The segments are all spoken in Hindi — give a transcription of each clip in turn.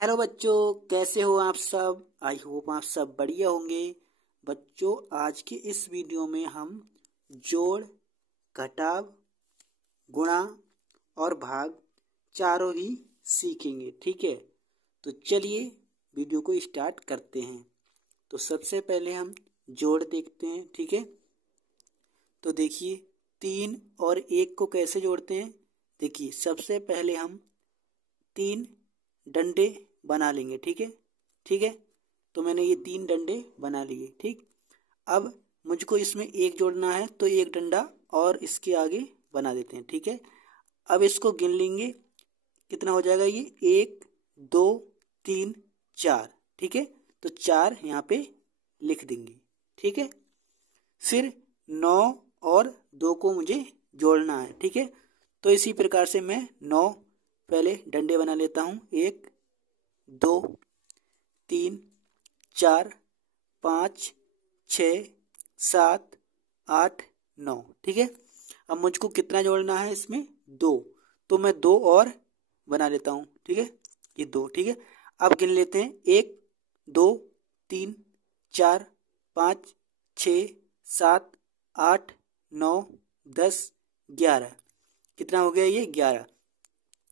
हेलो बच्चों, कैसे हो आप सब। आई होप आप सब बढ़िया होंगे। बच्चों, आज के इस वीडियो में हम जोड़, घटाव, गुणा और भाग चारों ही सीखेंगे। ठीक है, तो चलिए वीडियो को स्टार्ट करते हैं। तो सबसे पहले हम जोड़ देखते हैं। ठीक है, तो देखिए 3 और 1 को कैसे जोड़ते हैं। देखिए सबसे पहले हम 3 डंडे बना लेंगे। ठीक है, ठीक है, तो मैंने ये 3 डंडे बना लिए। ठीक, अब मुझको इसमें एक जोड़ना है, तो एक डंडा और इसके आगे बना देते हैं। ठीक है, अब इसको गिन लेंगे, कितना हो जाएगा ये 1 2 3 4। ठीक है, तो 4 यहाँ पे लिख देंगे। ठीक है, फिर 9 और 2 को मुझे जोड़ना है। ठीक है, तो इसी प्रकार से मैं 9 पहले डंडे बना लेता हूँ। 1 2 3 4 5 6 7 8 9। ठीक है, अब मुझको कितना जोड़ना है इसमें 2, तो मैं 2 और बना लेता हूँ। ठीक है, ये 2। ठीक है, अब गिन लेते हैं 1 2 3 4 5 6 7 8 9 10 11। कितना हो गया ये 11।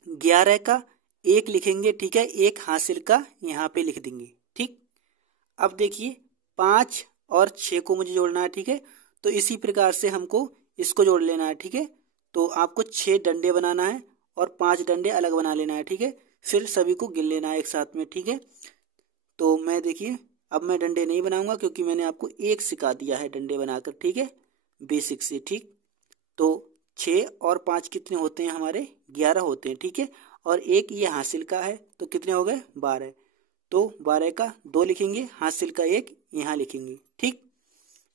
11 का एक लिखेंगे। ठीक है, एक हासिल का यहाँ पे लिख देंगे। ठीक, अब देखिए 5 और 6 को मुझे जोड़ना है। ठीक है, तो इसी प्रकार से हमको इसको जोड़ लेना है। ठीक है, तो आपको 6 डंडे बनाना है और 5 डंडे अलग बना लेना है। ठीक है, फिर सभी को गिन लेना है एक साथ में। ठीक है, तो मैं देखिए अब मैं डंडे नहीं बनाऊंगा क्योंकि मैंने आपको एक सिखा दिया है डंडे बनाकर। ठीक है, बेसिक से। ठीक, तो 6 और 5 कितने होते हैं हमारे 11 होते हैं। ठीक है, और एक ये हासिल का है, तो कितने हो गए 12। तो 12 का 2 लिखेंगे, हासिल का 1 यहाँ लिखेंगे। ठीक,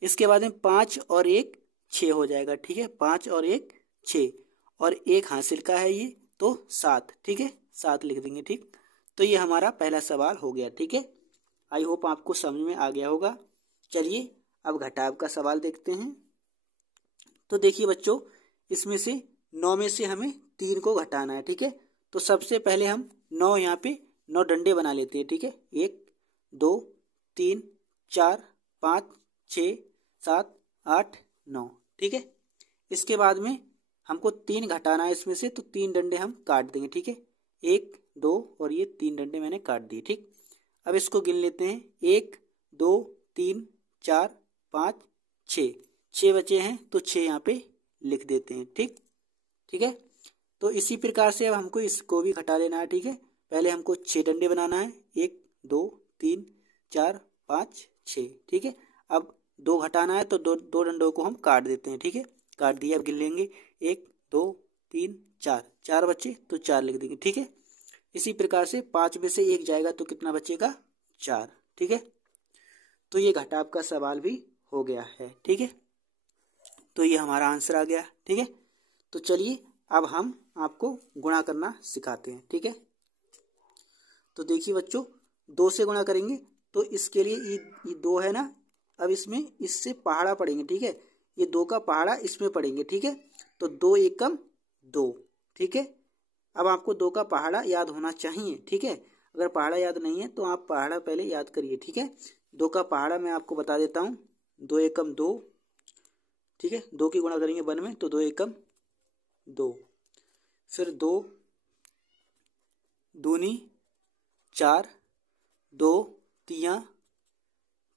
इसके बाद में 5 और 1 6 हो जाएगा। ठीक है, 5 और 1 6, और एक हासिल का है ये, तो 7। ठीक है, 7 लिख देंगे। ठीक, तो ये हमारा पहला सवाल हो गया। ठीक है, आई होप आपको समझ में आ गया होगा। चलिए अब घटाव का सवाल देखते हैं। तो देखिए बच्चों, इसमें से 9 में से हमें 3 को घटाना है। ठीक है, तो सबसे पहले हम 9 यहाँ पे 9 डंडे बना लेते हैं। ठीक है, 1 2 3 4 5 6 7 8 9। ठीक है, इसके बाद में हमको 3 घटाना है इसमें से, तो 3 डंडे हम काट देंगे। ठीक है, 1 2 और ये 3 डंडे मैंने काट दिए। ठीक, अब इसको गिन लेते हैं। 1 2 3 4 5 6, 6 बचे हैं, तो 6 यहाँ पे लिख देते हैं। ठीक, ठीक है, तो इसी प्रकार से अब हमको इसको भी घटा लेना है। ठीक है, पहले हमको 6 डंडे बनाना है। 1 2 3 4 5 6। ठीक है, अब 2 घटाना है, तो दो डंडों को हम काट देते हैं। ठीक है, काट दिया, अब गिन लेंगे 1 2 3 4, 4 बचे तो 4 लिख देंगे। ठीक है, इसी प्रकार से 5 में से 1 जाएगा तो कितना बचेगा 4। ठीक है, तो ये घटाव का सवाल भी हो गया है। ठीक है, तो ये हमारा आंसर आ गया। ठीक है, तो चलिए अब हम आपको गुणा करना सिखाते हैं। ठीक है, तो देखिए बच्चों, 2 से गुणा करेंगे, तो इसके लिए ये 2 है ना, अब इसमें इससे पहाड़ा पड़ेंगे। ठीक है, ये 2 का पहाड़ा इसमें पड़ेंगे। ठीक है, तो 2 एकम 2। ठीक है, अब आपको 2 का पहाड़ा याद होना चाहिए। ठीक है, अगर पहाड़ा याद नहीं है तो आप पहाड़ा पहले याद करिए। ठीक है, 2 का पहाड़ा मैं आपको बता देता हूँ। 2 एकम 2। ठीक है, 2 की गुणा करेंगे 1 में, तो 2 एकम 2, फिर 2 दूनी 4, 2 तियां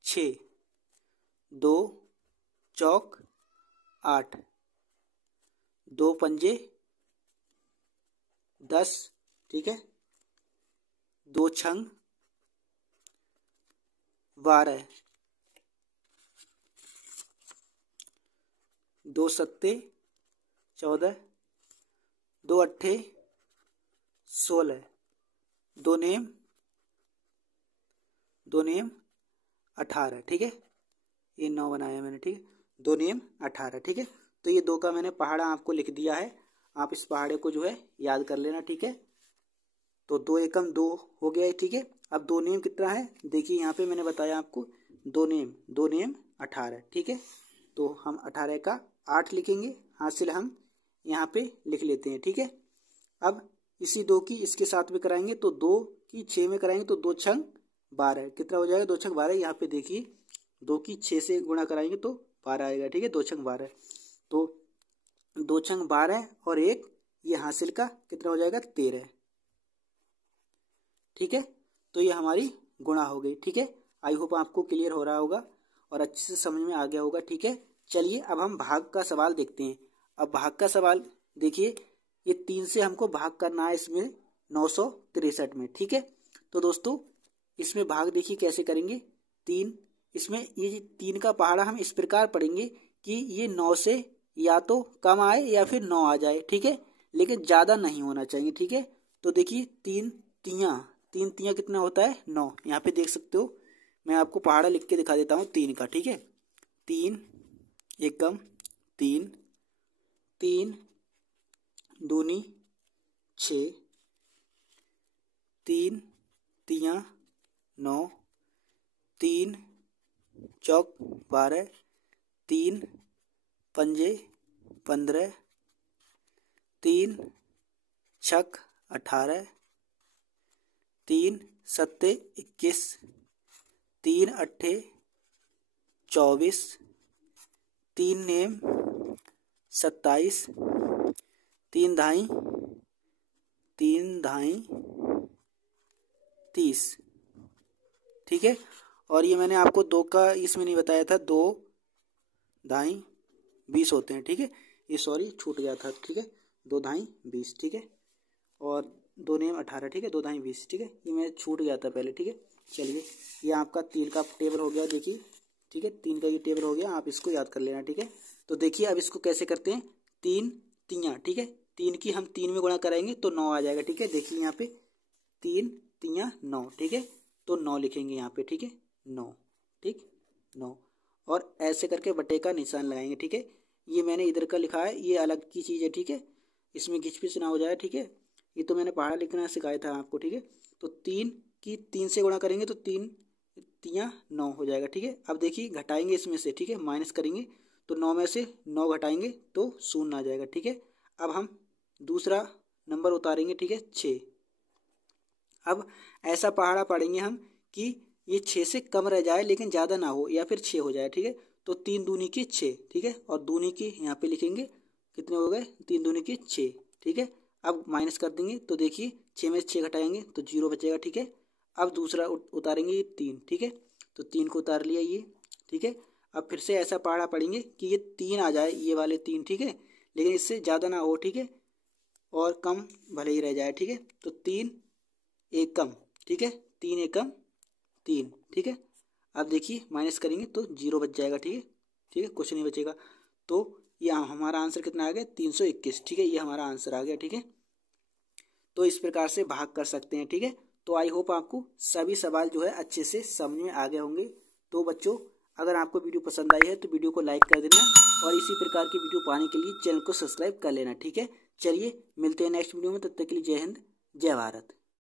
6, 2 चौक 8, 2 पंजे 10। ठीक है, 2 छंग 12, 2 सत्ते 14, 2 अट्ठे 16, 2 नेम 18। ठीक है, ये 9 बनाया मैंने। ठीक है, 2 नेम 18। ठीक है, तो ये 2 का मैंने पहाड़ा आपको लिख दिया है। आप इस पहाड़े को जो है याद कर लेना। ठीक है, तो 2 एकम 2 हो गया है। ठीक है, अब 2 नेम कितना है, देखिए यहाँ पे मैंने बताया आपको 2 नेम 18। ठीक है, तो हम 18 का 8 लिखेंगे, हासिल हम यहाँ पे लिख लेते हैं। ठीक है, अब इसी 2 की इसके साथ में कराएंगे, तो 2 की 6 में कराएंगे तो 2 छंग 12, कितना हो जाएगा 2 छंग 12। यहाँ पे देखिए 2 की 6 से गुणा कराएंगे तो 12 आएगा, ठीक है, 2 छंग 12। तो 2 छंग 12 और एक ये हासिल का कितना हो जाएगा 13, ठीक है। तो ये हमारी गुणा हो गई, ठीक है। आई होप आपको क्लियर हो रहा होगा और अच्छे से समझ में आ गया होगा, ठीक है। चलिए अब हम भाग का सवाल देखते हैं। अब भाग का सवाल देखिए, ये 3 से हमको भाग करना है इसमें 963 में, ठीक है। तो दोस्तों इसमें भाग देखिए कैसे करेंगे। 3 इसमें ये 3 का पहाड़ा हम इस प्रकार पढ़ेंगे कि ये 9 से या तो कम आए या फिर 9 आ जाए, ठीक है, लेकिन ज़्यादा नहीं होना चाहिए, ठीक है। तो देखिए 3 तियां कितना होता है 9। यहाँ पे देख सकते हो, मैं आपको पहाड़ा लिख के दिखा देता हूँ 3 का, ठीक है। 3 एकम 3, 3 दूनी 6, 3 तियां 9, 3 चौक 12, 3 पंजे 15, 3 छक 18, 3 सत्ते 21, 3 अट्ठे 24, 3 नेम 27, 3 धाई 30, ठीक है। और ये मैंने आपको 2 का इसमें नहीं बताया था, 2 धाई 20 होते हैं, ठीक है। ये सॉरी छूट गया था, ठीक है, 2 धाई 20, ठीक है, और 2 नेम 18, ठीक है, 2 धाई 20, ठीक है, ये मैं छूट गया था पहले, ठीक है। चलिए ये आपका 3 का टेबल हो गया, देखिए, ठीक है, 3 का ये टेबल हो गया, आप इसको याद कर लेना, ठीक है। तो देखिए अब इसको कैसे करते हैं, 3 तियां, ठीक है, 3 की हम 3 में गुणा कराएंगे तो 9 आ जाएगा, ठीक है। देखिए यहाँ पे 3 तियां 9, ठीक है, तो 9 लिखेंगे यहाँ पे, ठीक है, 9, ठीक, 9, और ऐसे करके बटे का निशान लगाएंगे, ठीक है। ये मैंने इधर का लिखा है, ये अलग की चीज़ है, ठीक है, इसमें घिच पिच ना हो जाए, ठीक है। ये तो मैंने पहाड़ा लिखना सिखाया था आपको, ठीक है। तो 3 की 3 से गुणा करेंगे तो 3 तियां 9 हो जाएगा, ठीक है। अब देखिए घटाएंगे इसमें से, ठीक है, माइनस करेंगे तो 9 में से 9 घटाएंगे तो 0 आ जाएगा, ठीक है। अब हम दूसरा नंबर उतारेंगे, ठीक है, 6। अब ऐसा पहाड़ा पढ़ेंगे हम कि ये 6 से कम रह जाए लेकिन ज़्यादा ना हो, या फिर 6 हो जाए, ठीक है। तो 3 दूनी की 6, ठीक है, और दूनी की यहाँ पे लिखेंगे, कितने हो गए 3 दूनी की 6, ठीक है। अब माइनस कर देंगे तो देखिए 6 में से 6 घटाएंगे तो 0 बचेगा, ठीक है। अब दूसरा उतारेंगे ये 3, ठीक है, तो 3 को उतार लिया ये, ठीक है। अब फिर से ऐसा पहाड़ा पढ़ेंगे कि ये 3 आ जाए, ये वाले 3, ठीक है, लेकिन इससे ज़्यादा ना हो, ठीक है, और कम भले ही रह जाए, ठीक है। तो 3 एकम, ठीक है, 3 एकम 3, ठीक है। अब देखिए माइनस करेंगे तो 0 बच जाएगा, ठीक है, ठीक है, कुछ नहीं बचेगा। तो ये हमारा आंसर कितना आ गया 321, ठीक है, ये हमारा आंसर आ गया, ठीक है। तो इस प्रकार से भाग कर सकते हैं, ठीक है। तो आई होप आपको सभी सवाल जो है अच्छे से समझ में आ गए होंगे। तो बच्चों अगर आपको वीडियो पसंद आई है तो वीडियो को लाइक कर देना और इसी प्रकार की वीडियो पाने के लिए चैनल को सब्सक्राइब कर लेना, ठीक है। चलिए मिलते हैं नेक्स्ट वीडियो में, तब तक के लिए जय हिंद जय भारत।